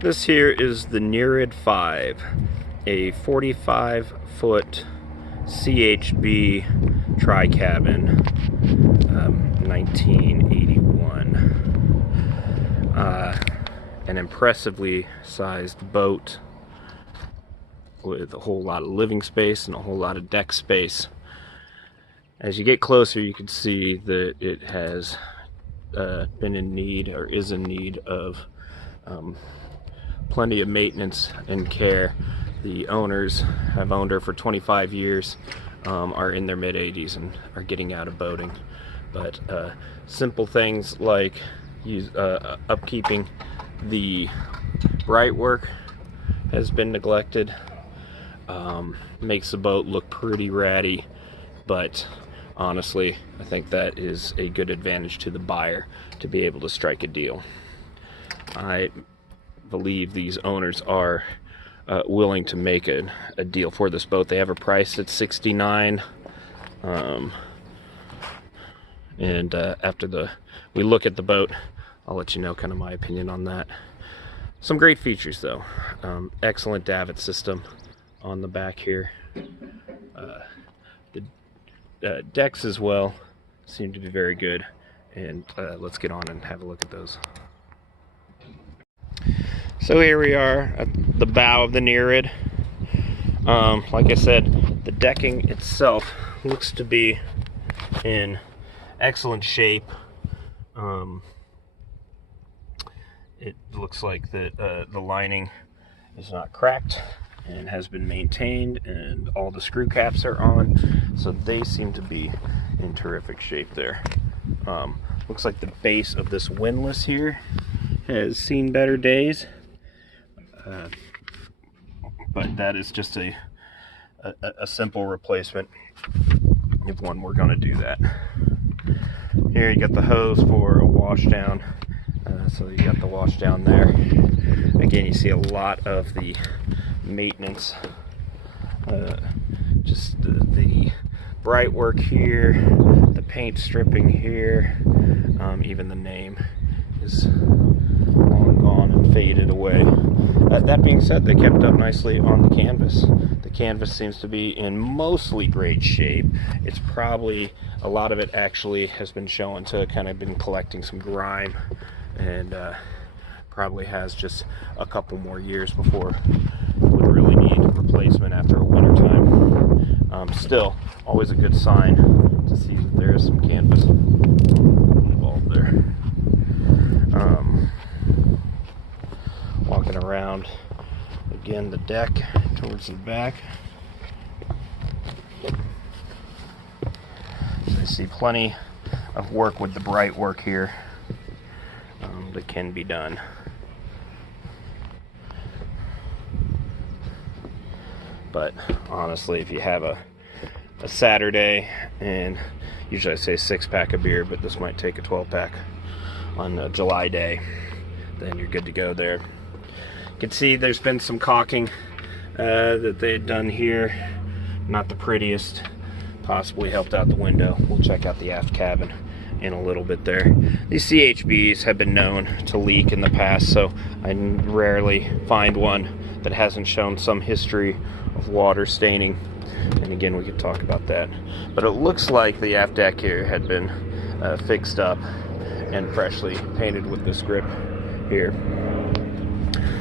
This here is the Nerid 5, a 45-foot CHB tri-cabin, 1981. An impressively sized boat with a whole lot of living space and a whole lot of deck space. As you get closer, you can see that it has been in need, or is in need, of plenty of maintenance and care. The owners have owned her for 25 years, are in their mid-80s and are getting out of boating. But simple things like upkeeping the bright work has been neglected. Makes the boat look pretty ratty, but honestly, I think that is a good advantage to the buyer to be able to strike a deal. I believe these owners are willing to make a deal for this boat. They have her priced at $69,000, and after we look at the boat, I'll let you know kind of my opinion on that. Some great features though. Excellent davit system on the back here. The decks as well seem to be very good, and let's get on and have a look at those. So here we are at the bow of the Nerid. Like I said, the decking itself looks to be in excellent shape. It looks like the lining is not cracked and has been maintained, and all the screw caps are on, so they seem to be in terrific shape there. Looks like the base of this windlass here has seen better days, but that is just a simple replacement if one were going to do that. Here you got the hose for a wash down, so you got the wash down there. Again, you see a lot of the maintenance, just the bright work here, the paint stripping here, even the name is long gone and faded away. That being said, they kept up nicely on the canvas. The canvas seems to be in mostly great shape. It's probably, a lot of it actually has been shown to kind of been collecting some grime, and probably has just a couple more years before it would really need replacement after a winter time. Still, always a good sign to see that there is some canvas involved there. Walking around again the deck towards the back, so I see plenty of work with the bright work here that can be done. But honestly, if you have a Saturday, and usually I say 6-pack of beer, but this might take a 12-pack on a July day, then you're good to go there. You can see there's been some caulking that they had done here. Not the prettiest, possibly helped out the window. We'll check out the aft cabin in a little bit there. These CHBs have been known to leak in the past, so I rarely find one that hasn't shown some history of water staining, and again we could talk about that. But it looks like the aft deck here had been fixed up and freshly painted with this grip here.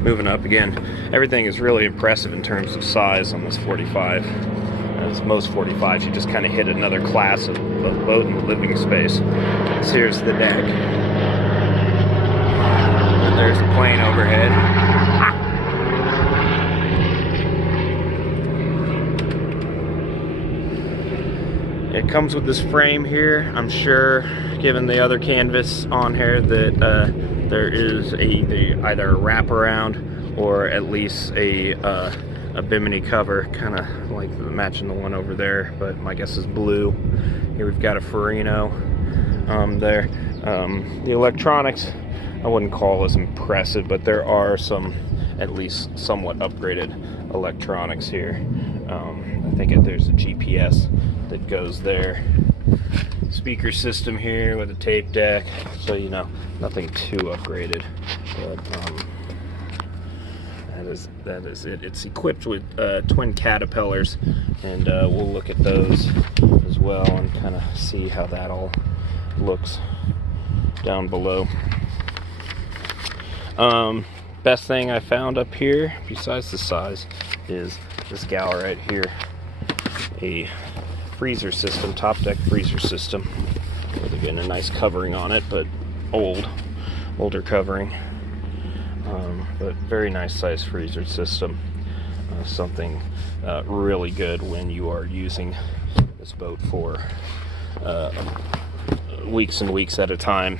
Moving up again, everything is really impressive in terms of size on this 45. As most 45s, you just kind of hit another class of boat and living space. So here's the deck, and there's a plane overhead. It comes with this frame here. I'm sure, given the other canvas on here, that there is either a wraparound or at least a bimini cover, kind of like matching the one over there, but my guess is blue. Here we've got a Farino there. The electronics I wouldn't call as impressive, but there are some at least somewhat upgraded electronics here. I think there's a GPS that goes there. Speaker system here with a tape deck, so you know, nothing too upgraded, but that is it. It's equipped with twin caterpillars, and we'll look at those as well and kind of see how that all looks down below. Best thing I found up here, besides the size, is this gal right here. A freezer system, top deck freezer system. With again a nice covering on it, but older covering. But very nice size freezer system. Something really good when you are using this boat for weeks and weeks at a time.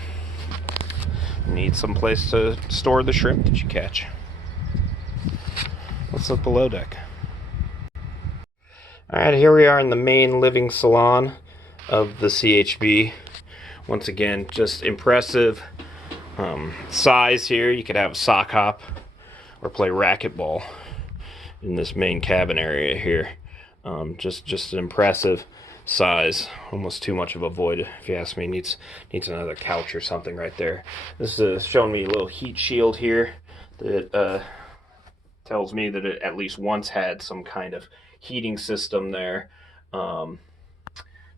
You need some place to store the shrimp that you catch. Let's look below deck. Alright, here we are in the main living salon of the CHB. Once again, just impressive size here. You could have a sock hop or play racquetball in this main cabin area here. Just an impressive size. Almost too much of a void, if you ask me. Needs another couch or something right there. This is showing me a little heat shield here that tells me that it at least once had some kind of heating system there.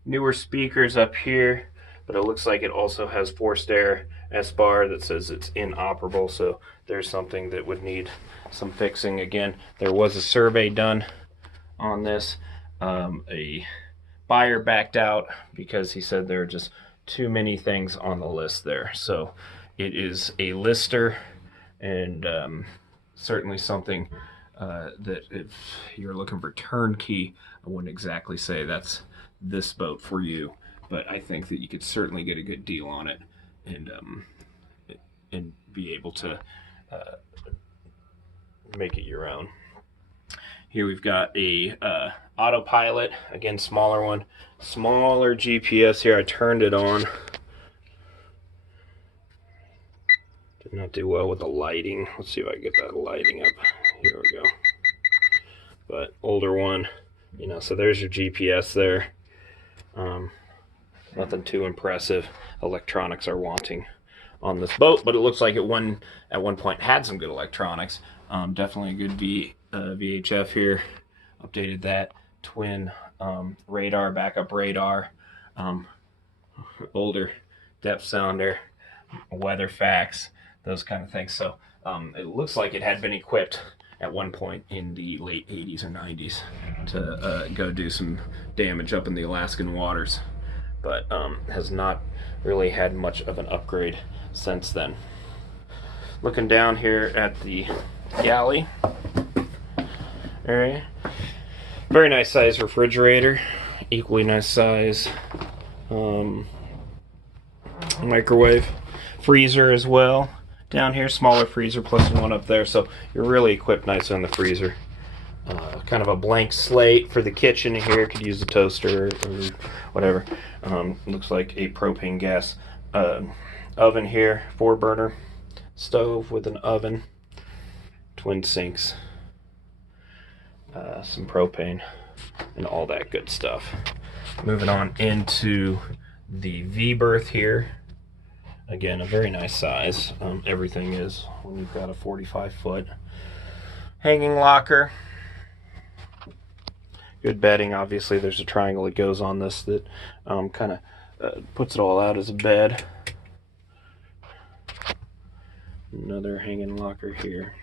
Newer speakers up here, but it looks like it also has forced air S-bar that says it's inoperable, so there's something that would need some fixing. Again, there was a survey done on this. A buyer backed out because he said there are just too many things on the list there. So it is a lister, and certainly something that if you're looking for turnkey, I wouldn't exactly say that's this boat for you, but I think that you could certainly get a good deal on it and be able to make it your own. Here we've got a Autopilot, again smaller one, smaller GPS here. I turned it on. Did not do well with the lighting. Let's see if I can get that lighting up. Here we go. But older one, you know, so there's your GPS there. Nothing too impressive. Electronics are wanting on this boat, but it looks like at one point had some good electronics. Definitely a good VHF here. Updated that. Twin radar, backup radar. Older depth sounder, weather facts, those kind of things. So it looks like it had been equipped at one point in the late 80s or 90s to go do some damage up in the Alaskan waters, but has not really had much of an upgrade since then. Looking down here at the galley area, very nice size refrigerator, equally nice size microwave, freezer as well. Down here, smaller freezer plus one up there, so you're really equipped nice on the freezer. Kind of a blank slate for the kitchen here. Could use a toaster or whatever. Looks like a propane gas oven here, 4-burner stove with an oven, twin sinks, some propane, and all that good stuff. Moving on into the V-berth here. Again, a very nice size. Everything is when you've got a 45-foot hanging locker. Good bedding. Obviously, there's a triangle that goes on this that kind of puts it all out as a bed. Another hanging locker here.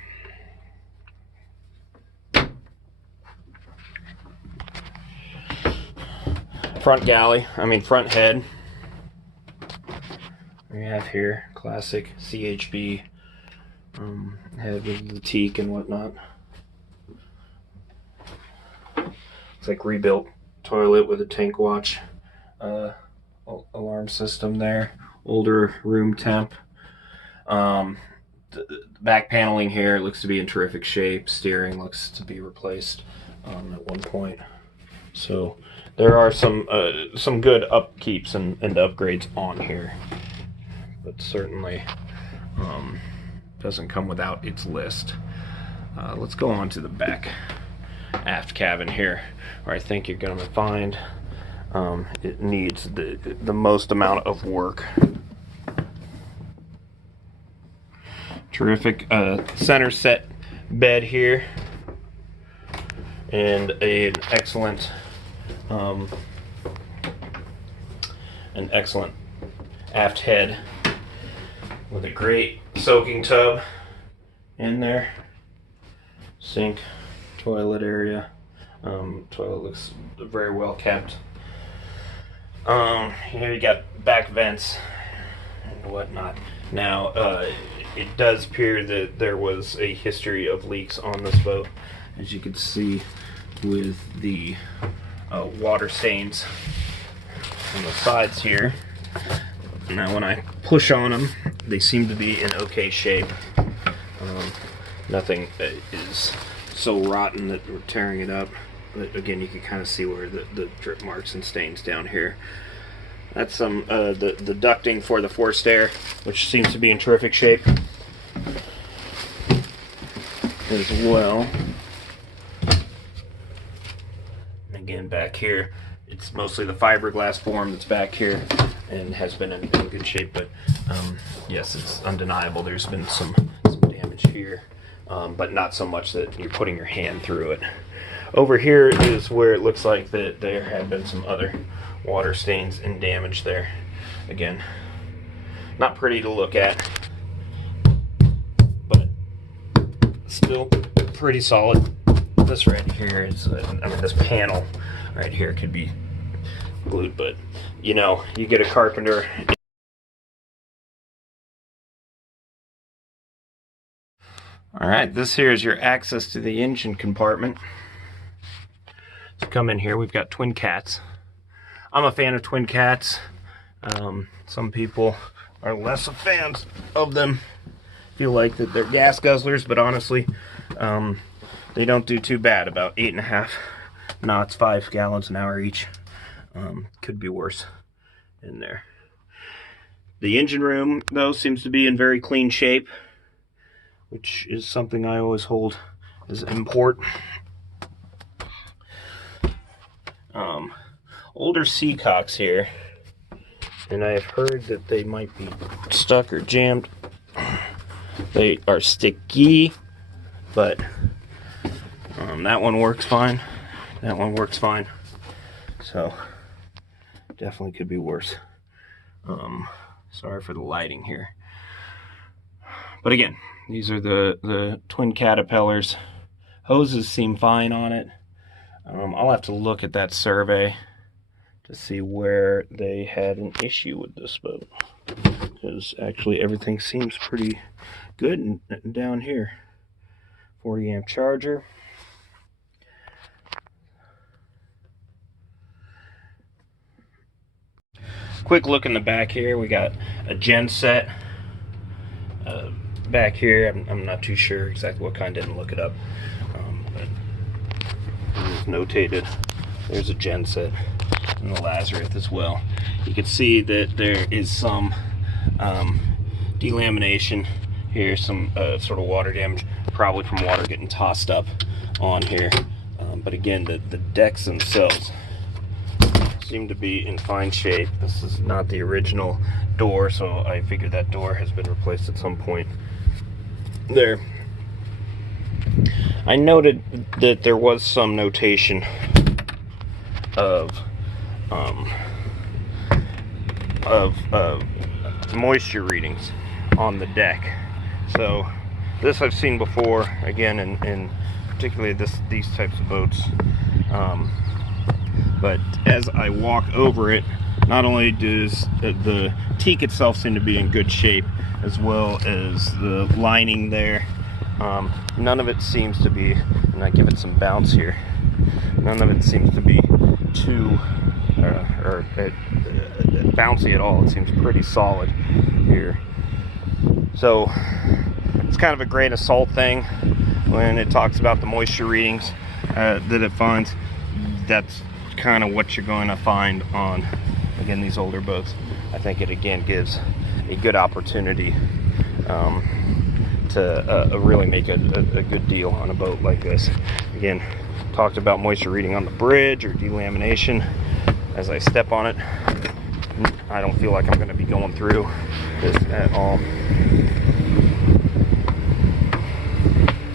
Front head. We have here classic CHB head with the teak and whatnot. Looks like rebuilt toilet with a tank watch alarm system there. Older room temp. The back paneling here looks to be in terrific shape. Steering looks to be replaced at one point. So there are some good upkeeps and upgrades on here, but certainly doesn't come without its list. Let's go on to the back aft cabin here, where I think you're going to find it needs the most amount of work. Terrific center set bed here, and an excellent aft head with a great soaking tub in there, sink, toilet area. Toilet looks very well kept. Here you got back vents and whatnot. Now, it does appear that there was a history of leaks on this boat, as you can see with the water stains on the sides here. Now, when I push on them, they seem to be in okay shape. Nothing is so rotten that we're tearing it up. But again, you can kind of see where the drip marks and stains down here. That's some the ducting for the forced air, which seems to be in terrific shape as well. Again, back here, it's mostly the fiberglass form that's back here and has been in good shape. But yes, it's undeniable. There's been some damage here, but not so much that you're putting your hand through it. Over here is where it looks like that there have been some other water stains and damage there. Again, not pretty to look at, but still pretty solid. This right here is, this panel right here could be glued, but you know, you get a carpenter. All right, this here is your access to the engine compartment. So come in here, we've got twin cats. I'm a fan of twin cats. Some people are less of fans of them. Feel like that they're gas guzzlers, but honestly, they don't do too bad. About 8.5 knots, 5 gallons an hour each. Could be worse in there. The engine room, though, seems to be in very clean shape, which is something I always hold as important. Older seacocks here, and I've heard that they might be stuck or jammed. They are sticky, but that one works fine. That one works fine. So definitely could be worse. Sorry for the lighting here. But again, these are the twin caterpillars. Hoses seem fine on it. I'll have to look at that survey to see where they had an issue with this boat, because actually everything seems pretty good down here. 40 amp charger. Quick look in the back here. We got a gen set back here. I'm not too sure exactly what kind, didn't look it up, but it is notated. There's a gen set and the Lazarus as well. You can see that there is some delamination here, some sort of water damage, probably from water getting tossed up on here. But again, the decks themselves seem to be in fine shape. This is not the original door, so I figured that door has been replaced at some point there. I noted that there was some notation of moisture readings on the deck. So this I've seen before, again, in particularly these types of boats. But as I walk over it, not only does the teak itself seem to be in good shape, as well as the lining there, none of it seems to be, and I give it some bounce here, none of it seems to be too bouncy at all. It seems pretty solid here. So it's kind of a great assault thing when it talks about the moisture readings that it finds. That's kind of what you're going to find on, again, these older boats. I think it again gives a good opportunity to really make a good deal on a boat like this. Again, talked about moisture reading on the bridge or delamination. As I step on it, I don't feel like I'm going to be going through this at all.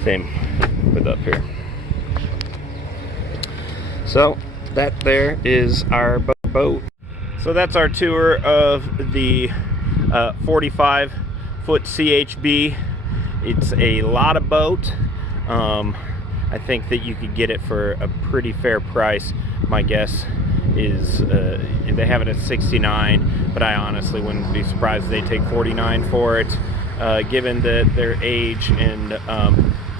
Same with up here. So that there is our boat. So that's our tour of the 45-foot CHB. It's a lot of boat. I think that you could get it for a pretty fair price. My guess is they have it at $69, but I honestly wouldn't be surprised if they take $49 for it, given their age and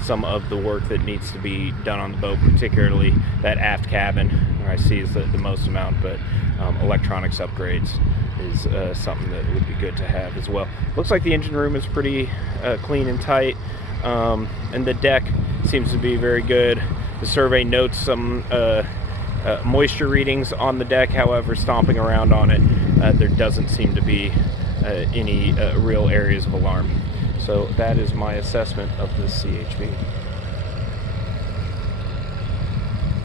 some of the work that needs to be done on the boat, particularly that aft cabin, where I see is the most amount, but electronics upgrades is something that would be good to have as well. Looks like the engine room is pretty clean and tight, and the deck seems to be very good. The survey notes some moisture readings on the deck. However, stomping around on it, there doesn't seem to be any real areas of alarm. So that is my assessment of this CHB.